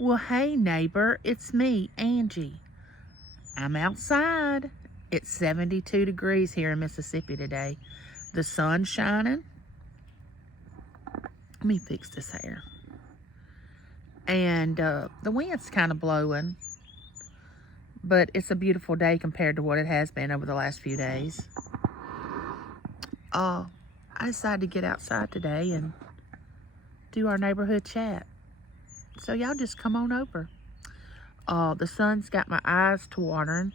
Well, hey, neighbor, it's me, Angie. I'm outside. It's 72 degrees here in Mississippi today. The sun's shining. Let me fix this hair. And the wind's kind of blowing, but it's a beautiful day compared to what it has been over the last few days. I decided to get outside today and do our neighborhood chat. So y'all just come on over. The sun's got my eyes to watering.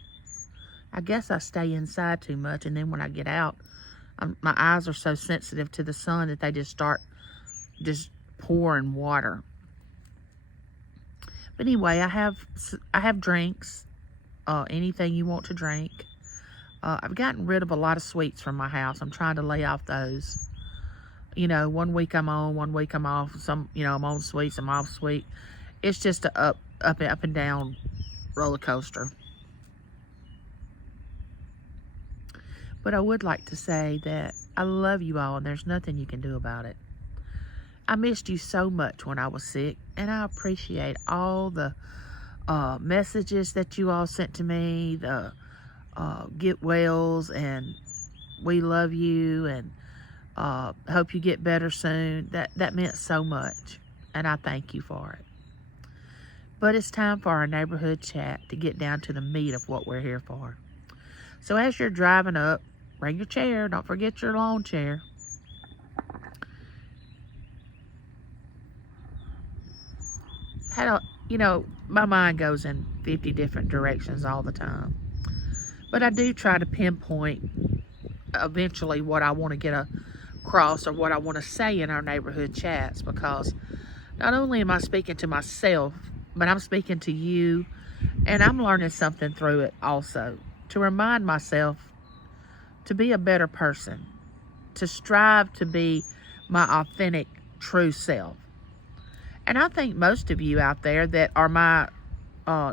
I guess I stay inside too much, and then when I get out, my eyes are so sensitive to the sun that they just start just pouring water. But anyway, I have drinks, anything you want to drink. I've gotten rid of a lot of sweets from my house. I'm trying to lay off those. You know, one week I'm on, one week I'm off. I'm on sweets, I'm off sweet. It's just a up and down roller coaster. But I would like to say that I love you all, and there's nothing you can do about it. I missed you so much when I was sick, and I appreciate all the messages that you all sent to me, the get wells, and we love you, and hope you get better soon. That meant so much, and I thank you for it. But it's time for our neighborhood chat to get down to the meat of what we're here for. So as you're driving up, bring your chair. Don't forget your lawn chair. My mind goes in 50 different directions all the time. But I do try to pinpoint eventually what I want to get across or what I want to say in our neighborhood chats, because not only am I speaking to myself, but I'm speaking to you, and I'm learning something through it also, to remind myself to be a better person, to strive to be my authentic, true self. And I think most of you out there that are my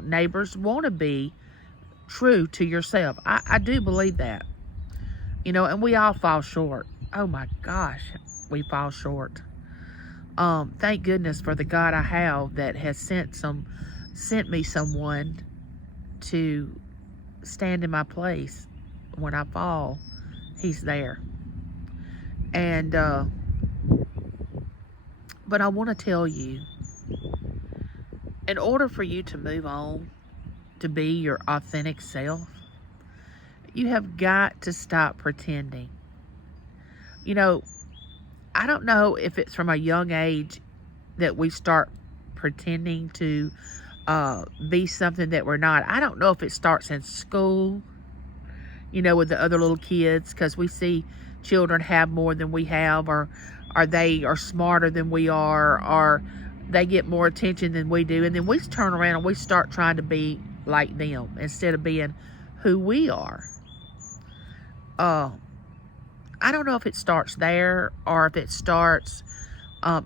neighbors want to be true to yourself. I do believe that. And we all fall short. Oh my gosh, we fall short. Thank goodness for the God I have that has sent me someone to stand in my place when I fall. He's there. And but I want to tell you, in order for you to move on to be your authentic self, you have got to stop pretending. I don't know if it's from a young age that we start pretending to be something that we're not. I don't know if it starts in school, with the other little kids, because we see children have more than we have, or they are smarter than we are, or they get more attention than we do. And then we turn around and we start trying to be like them instead of being who we are. I don't know if it starts there or if it starts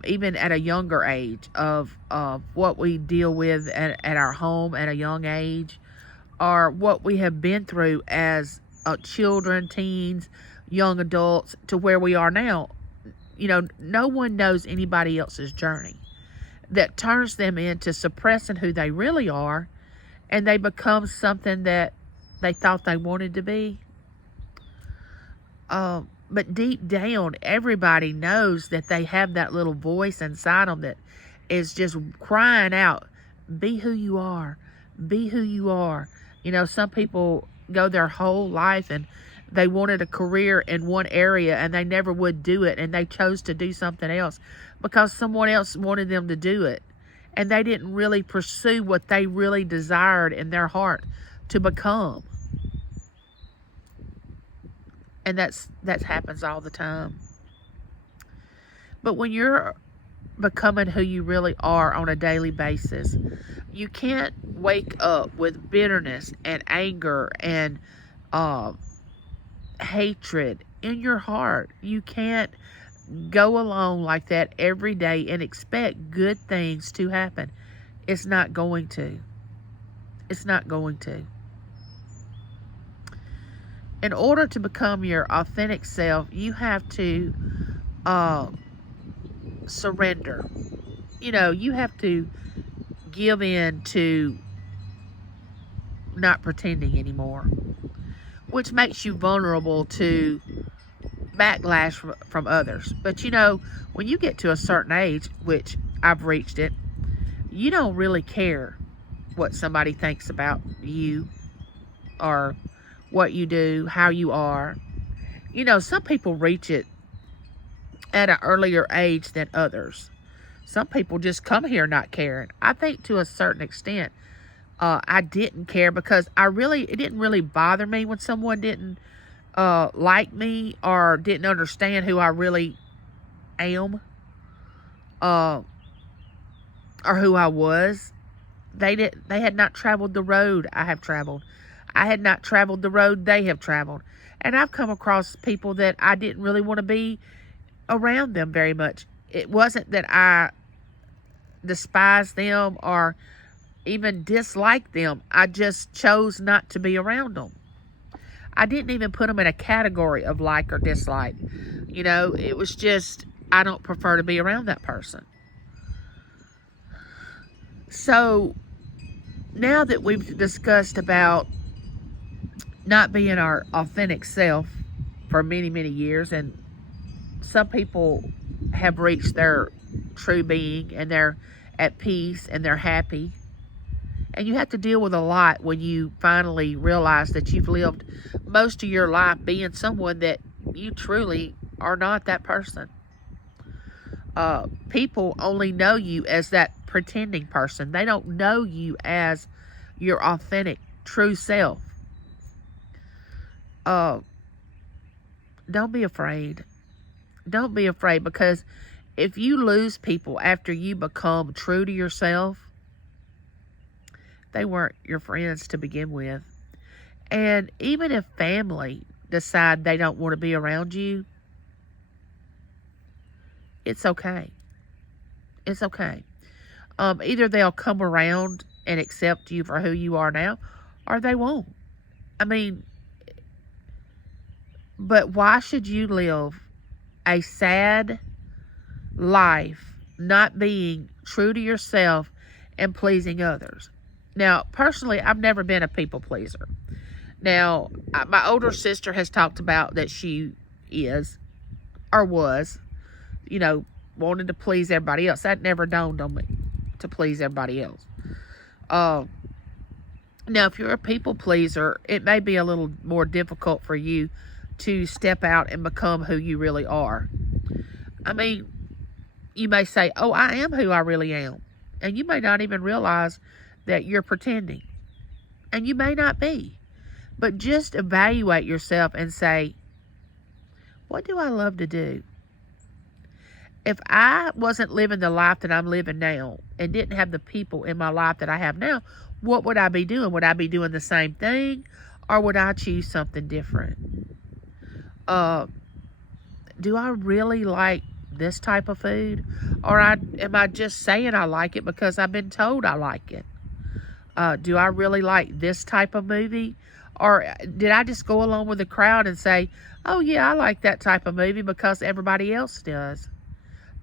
even at a younger age of what we deal with at our home at a young age, or what we have been through as children, teens, young adults, to where we are now. No one knows anybody else's journey that turns them into suppressing who they really are, and they become something that they thought they wanted to be. But deep down, everybody knows that they have that little voice inside them that is just crying out, be who you are, be who you are. Some people go their whole life and they wanted a career in one area and they never would do it, and they chose to do something else because someone else wanted them to do it, and they didn't really pursue what they really desired in their heart to become. And that happens all the time. But when you're becoming who you really are on a daily basis, you can't wake up with bitterness and anger and hatred in your heart. You can't go along like that every day and expect good things to happen. It's not going to. It's not going to. In order to become your authentic self, you have to surrender. You have to give in to not pretending anymore, which makes you vulnerable to backlash from others. But you know, when you get to a certain age, which I've reached it, you don't really care what somebody thinks about you or what you do, how you are. You know, some people reach it at an earlier age than others. Some people just come here not caring. I think to a certain extent, I didn't care because it didn't really bother me when someone didn't like me or didn't understand who I really am, or who I was. They had not traveled the road I have traveled. I had not traveled the road they have traveled. And I've come across people that I didn't really want to be around them very much. It wasn't that I despised them or even disliked them. I just chose not to be around them. I didn't even put them in a category of like or dislike. You know, it was just, I don't prefer to be around that person. So, now that we've discussed about not being our authentic self for many, many years, and some people have reached their true being and they're at peace and they're happy. And you have to deal with a lot when you finally realize that you've lived most of your life being someone that you truly are not that person. People only know you as that pretending person. They don't know you as your authentic, true self. Don't be afraid. Don't be afraid, because if you lose people after you become true to yourself, they weren't your friends to begin with. And even if family decide they don't want to be around you, it's okay. It's okay. Either they'll come around and accept you for who you are now, or they won't. I mean, but why should you live a sad life not being true to yourself and pleasing others? Now, personally, I've never been a people pleaser. Now, my older sister has talked about that she is, or was, you know, wanting to please everybody else. That never dawned on me, to please everybody else. Now, if you're a people pleaser, it may be a little more difficult for you to step out and become who you really are. I mean, you may say, oh, I am who I really am. And you may not even realize that you're pretending. And you may not be. But just evaluate yourself and say, what do I love to do? If I wasn't living the life that I'm living now and didn't have the people in my life that I have now, what would I be doing? Would I be doing the same thing? Or would I choose something different? Do I really like this type of food? Or am I just saying I like it because I've been told I like it? Do I really like this type of movie? Or did I just go along with the crowd and say, oh yeah, I like that type of movie because everybody else does?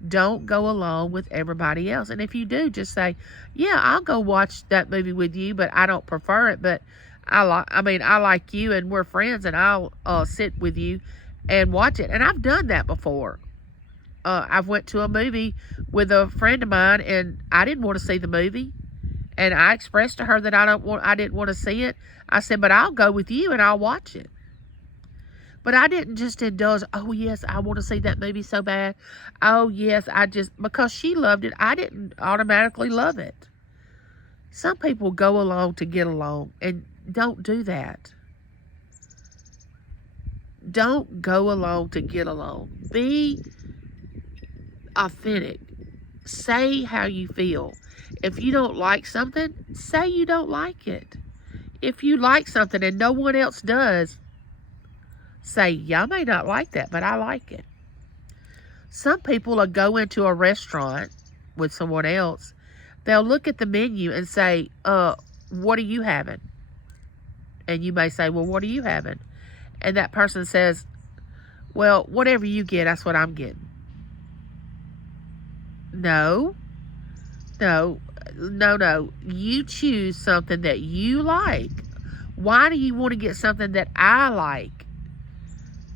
Don't go along with everybody else. And if you do, just say, yeah, I'll go watch that movie with you, but I don't prefer it. But I like you and we're friends, and I'll sit with you and watch it. And I've done that before. I've went to a movie with a friend of mine, and I didn't want to see the movie. And I expressed to her that I didn't want to see it. I said, but I'll go with you and I'll watch it. But I didn't just indulge, oh yes, I want to see that movie so bad. Oh yes, because she loved it, I didn't automatically love it. Some people go along to get along, and don't do that. Don't go along to get along. Be authentic. Say how you feel. If you don't like something, say you don't like it. If you like something and no one else does, say, yeah, I may not like that, but I like it. Some people will go into a restaurant with someone else. They'll look at the menu and say, what are you having? And you may say, well, what are you having? And that person says, well, whatever you get, that's what I'm getting. No. No. You choose something that you like. Why do you want to get something that I like?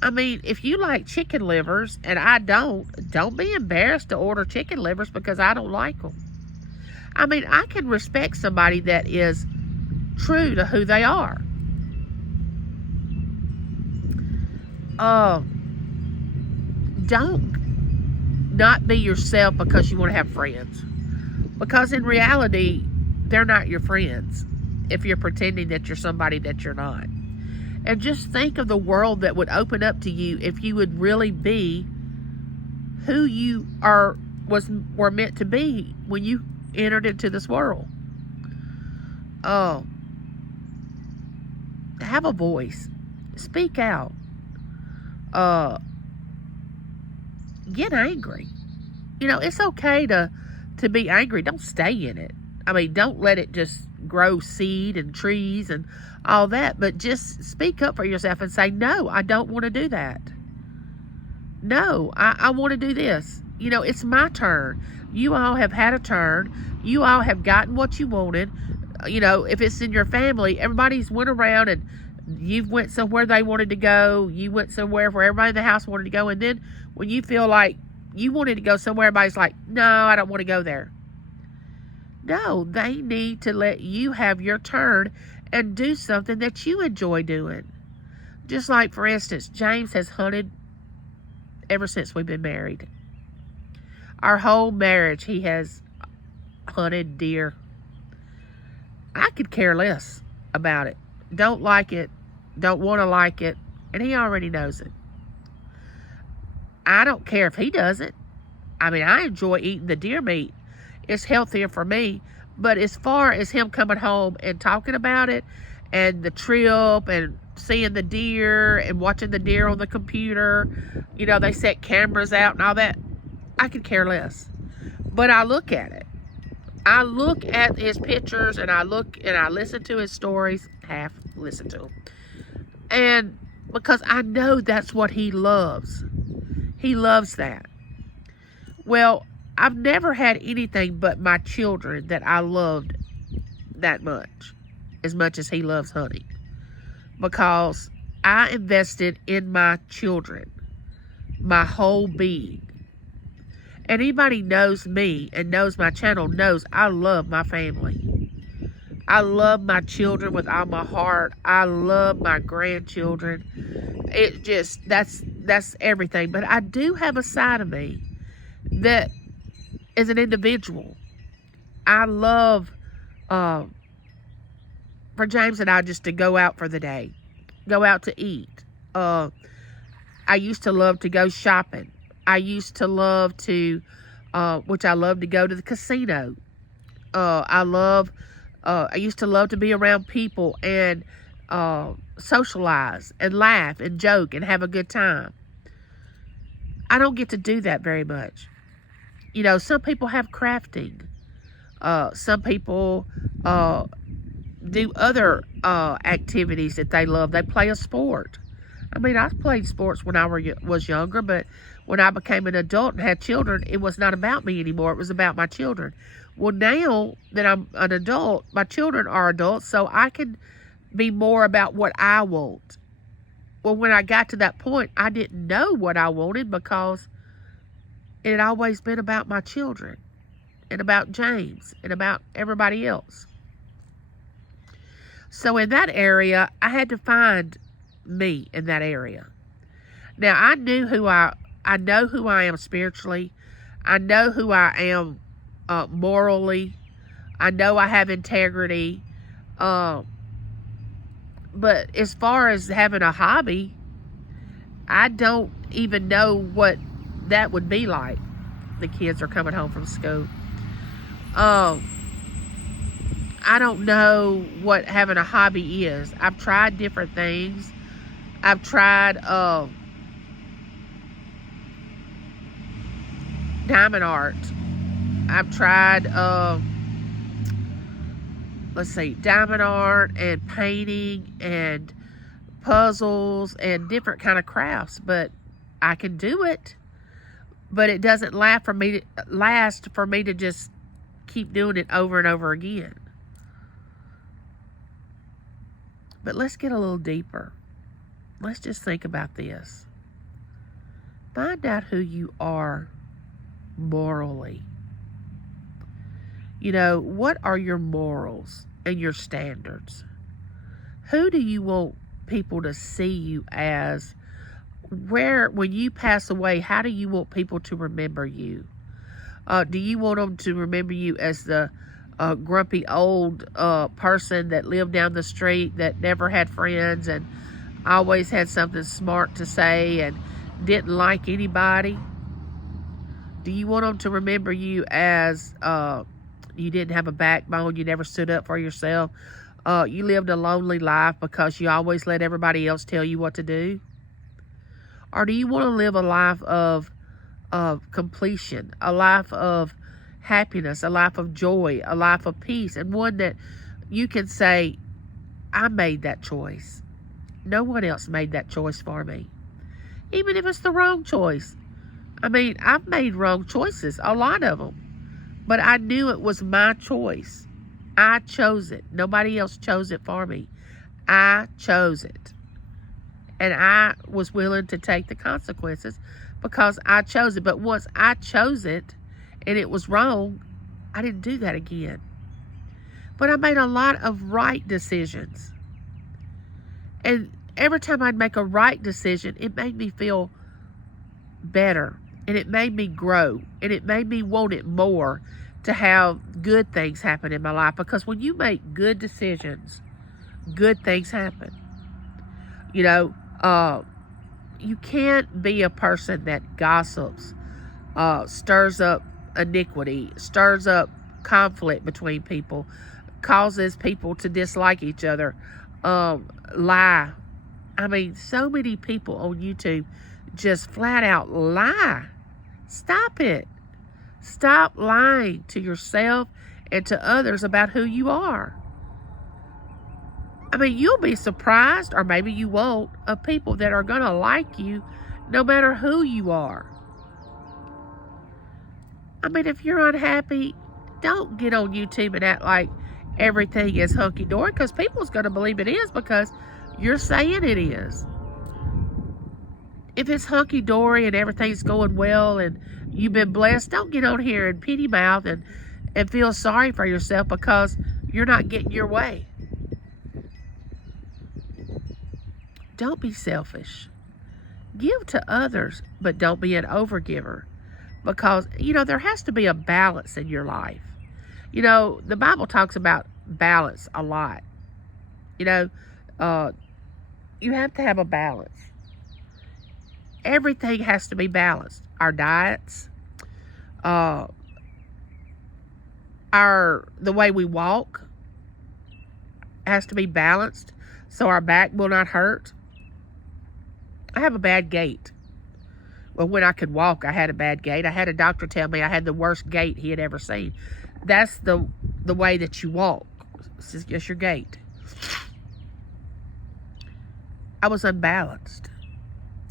I mean, if you like chicken livers and I don't be embarrassed to order chicken livers because I don't like them. I mean, I can respect somebody that is true to who they are. Don't not be yourself because you want to have friends. Because in reality, they're not your friends if you're pretending that you're somebody that you're not. And just think of the world that would open up to you if you would really be who you were meant to be when you entered into this world. Have a voice. Speak out. Get angry. It's okay to be angry. Don't stay in it. I mean, don't let it just grow seed and trees and all that, but just speak up for yourself and say, no, I don't want to do that. No, I want to do this. It's my turn. You all have had a turn. You all have gotten what you wanted. If it's in your family, everybody's went around and you've went somewhere they wanted to go. You went somewhere where everybody in the house wanted to go. And then when you feel like you wanted to go somewhere, everybody's like, no, I don't want to go there. No, they need to let you have your turn and do something that you enjoy doing. Just like, for instance, James has hunted ever since we've been married. Our whole marriage, he has hunted deer. I could care less about it. Don't like it. Don't want to like it. And he already knows it. I don't care if he doesn't. I mean, I enjoy eating the deer meat. It's healthier for me. But as far as him coming home and talking about it and the trip and seeing the deer and watching the deer on the computer, they set cameras out and all that, I could care less. But I look at it. I look at his pictures and I listen to his stories, half listen to them. And because I know that's what he loves. He loves that. Well, I've never had anything but my children that I loved that much as he loves hunting. Because I invested in my children, my whole being. And anybody knows me and knows my channel knows I love my family. I love my children with all my heart. I love my grandchildren. It just, that's everything. But I do have a side of me that is an individual. I love for James and I just to go out for the day. Go out to eat. I used to love to go shopping. I used to love to, which I love to go to the casino. I used to love to be around people and socialize and laugh and joke and have a good time. I don't get to do that very much. Some people have crafting. Some people do other activities that they love. They play a sport. I mean, I played sports when I was younger, but when I became an adult and had children, it was not about me anymore. It was about my children. Well, now that I'm an adult, my children are adults, so I can be more about what I want. Well, when I got to that point, I didn't know what I wanted because it had always been about my children and about James and about everybody else. So in that area, I had to find me in that area. Now, I know who I am spiritually. I know who I am morally. I know I have integrity. But as far as having a hobby, I don't even know what that would be like. The kids are coming home from school. I don't know what having a hobby is. I've tried different things. I've tried diamond art. I've tried diamond art and painting and puzzles and different kind of crafts, but I can do it. But it doesn't last for me to just keep doing it over and over again. But let's get a little deeper. Let's just think about this. Find out who you are morally. You know, what are your morals and your standards? Who do you want people to see you as? When you pass away, how do you want people to remember you? Do you want them to remember you as the grumpy old person that lived down the street, that never had friends and always had something smart to say and didn't like anybody? Do you want them to remember you as you didn't have a backbone, you never stood up for yourself, you lived a lonely life because you always let everybody else tell you what to do? Or do you want to live a life of completion, a life of happiness, a life of joy, a life of peace, and one that you can say, I made that choice. No one else made that choice for me. Even if it's the wrong choice. I mean, I've made wrong choices, a lot of them. But I knew it was my choice. I chose it. Nobody else chose it for me. I chose it. And I was willing to take the consequences because I chose it. But once I chose it and it was wrong, I didn't do that again. But I made a lot of right decisions. And every time I'd make a right decision, it made me feel better. And it made me grow. And it made me want it more to have good things happen in my life. Because when you make good decisions, good things happen. You know, you can't be a person that gossips, stirs up iniquity, stirs up conflict between people, causes people to dislike each other, lie. I mean, so many people on YouTube just flat out lie. Stop it. Stop lying to yourself and to others about who you are. I mean, you'll be surprised, or maybe you won't, of people that are going to like you no matter who you are. I mean, if you're unhappy, don't get on YouTube and act like everything is hunky-dory, because people's going to believe it is because you're saying it is. If it's hunky-dory and everything's going well and you've been blessed, don't get on here and pity mouth and feel sorry for yourself because you're not getting your way. Don't be selfish. Give to others, but don't be an overgiver. Because, you know, there has to be a balance in your life. You know, the Bible talks about balance a lot. You know, you have to have a balance. Everything has to be balanced. Our diets, the way we walk has to be balanced so our back will not hurt. I have a bad gait. Well, when I could walk, I had a bad gait. I had a doctor tell me I had the worst gait he had ever seen. That's the way that you walk. It's just your gait. I was unbalanced.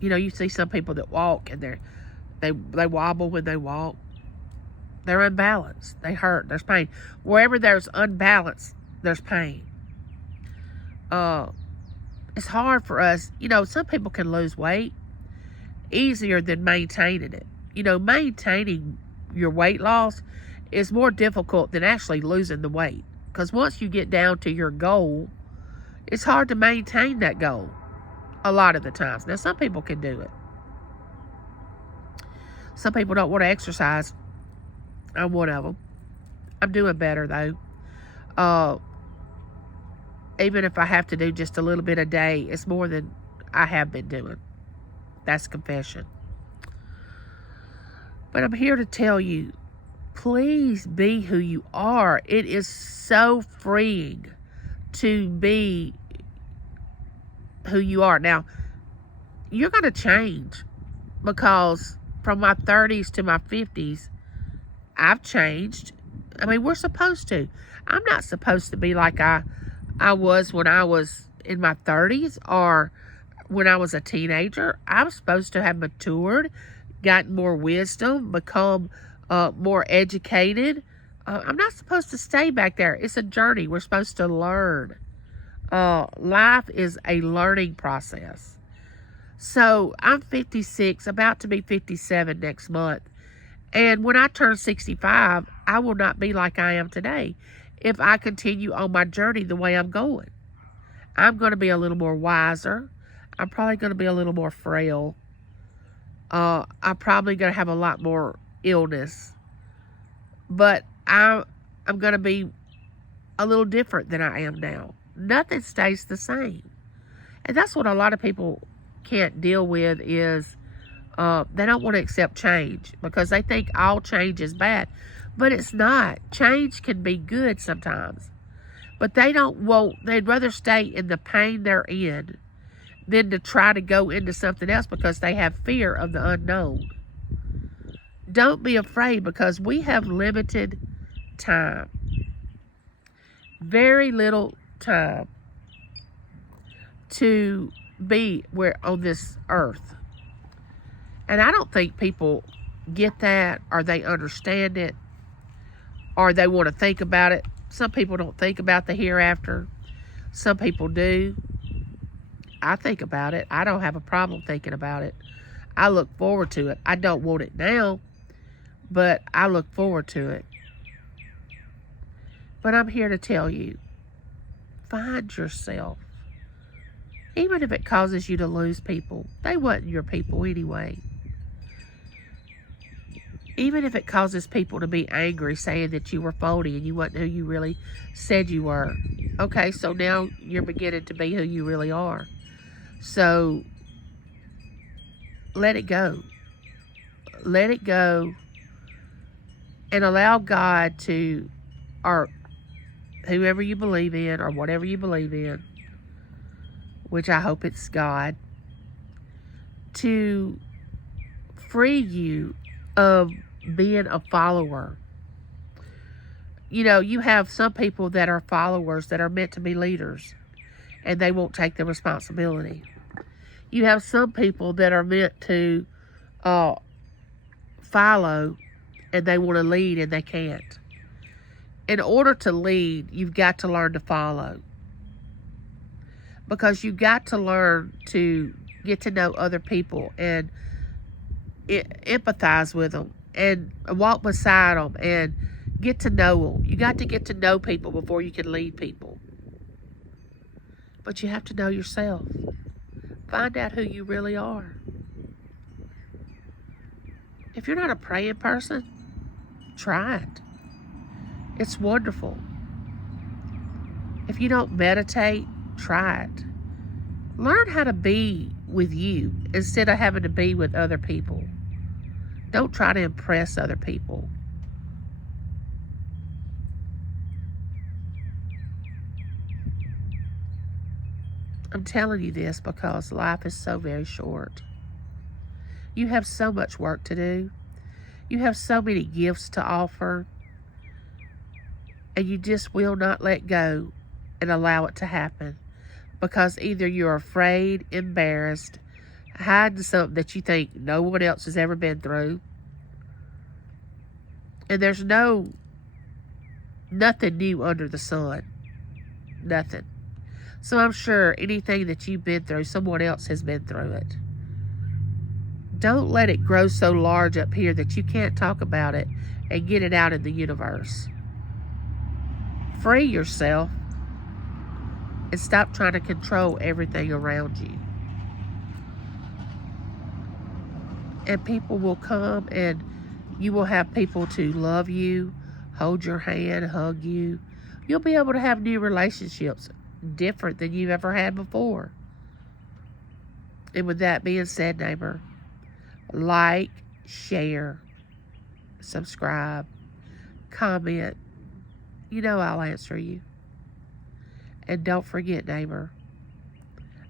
You know, you see some people that walk and they wobble when they walk. They're unbalanced. They hurt. There's pain. Wherever there's unbalance, there's pain. It's hard for us. You know, some people can lose weight easier than maintaining it. You know, maintaining your weight loss is more difficult than actually losing the weight. Because once you get down to your goal, it's hard to maintain that goal a lot of the times. Now, some people can do it. Some people don't want to exercise. I'm one of them. I'm doing better, though. Even if I have to do just a little bit a day, it's more than I have been doing. That's confession. But I'm here to tell you, please be who you are. It is so freeing to be who you are. Now, you're going to change because from my 30s to my 50s, I've changed. I mean, we're supposed to. I'm not supposed to be like I was when I was in my 30s or when I was a teenager. I'm supposed to have matured, gotten more wisdom, become more educated, I'm not supposed to stay back there. It's a journey. We're supposed to learn. Life is a learning process. So I'm 56, about to be 57 next month. And when I turn 65, I will not be like I am today if I continue on my journey the way I'm going. I'm going to be a little more wiser. I'm probably going to be a little more frail. I'm probably going to have a lot more illness. But I'm going to be a little different than I am now. Nothing stays the same. And that's what a lot of people can't deal with is they don't want to accept change because they think all change is bad. But it's not. Change can be good sometimes. But they'd rather stay in the pain they're in than to try to go into something else because they have fear of the unknown. Don't be afraid because we have limited time. Very little time to be on this earth. And I don't think people get that or they understand it or they want to think about it. Some people don't think about the hereafter. Some people do. I think about it. I don't have a problem thinking about it. I look forward to it. I don't want it now, but I look forward to it. But I'm here to tell you, find yourself. Even if it causes you to lose people, they wasn't your people anyway. Even if it causes people to be angry, saying that you were phony and you wasn't who you really said you were. Okay, so now you're beginning to be who you really are. So, let it go. Let it go and allow God to, or whoever you believe in, or whatever you believe in, which I hope it's God, to free you of being a follower. You know, you have some people that are followers that are meant to be leaders, and they won't take the responsibility. You have some people that are meant to follow, and they want to lead, and they can't. In order to lead, you've got to learn to follow. Because you've got to learn to get to know other people and empathize with them and walk beside them and get to know them. You got to get to know people before you can lead people. But you have to know yourself. Find out who you really are. If you're not a praying person, try it. It's wonderful. If you don't meditate, try it. Learn how to be with you instead of having to be with other people. Don't try to impress other people. I'm telling you this because life is so very short. You have so much work to do. You have so many gifts to offer. And you just will not let go and allow it to happen. Because either you're afraid, embarrassed, hiding something that you think no one else has ever been through. And there's nothing new under the sun. Nothing. So I'm sure anything that you've been through, someone else has been through it. Don't let it grow so large up here that you can't talk about it and get it out in the universe. Free yourself and stop trying to control everything around you. And people will come and you will have people to love you, hold your hand, hug you. You'll be able to have new relationships different than you've ever had before. And with that being said, neighbor, like, share, subscribe, comment. You know I'll answer you. And don't forget, neighbor,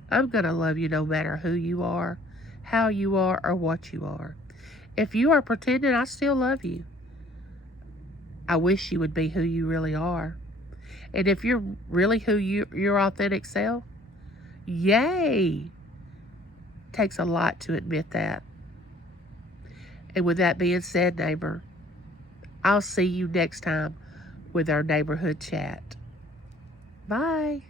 I'm going to love you no matter who you are, how you are, or what you are. If you are pretending, I still love you. I wish you would be who you really are. And if you're really your authentic self, yay! Takes a lot to admit that. And with that being said, neighbor, I'll see you next time with our neighborhood chat. Bye.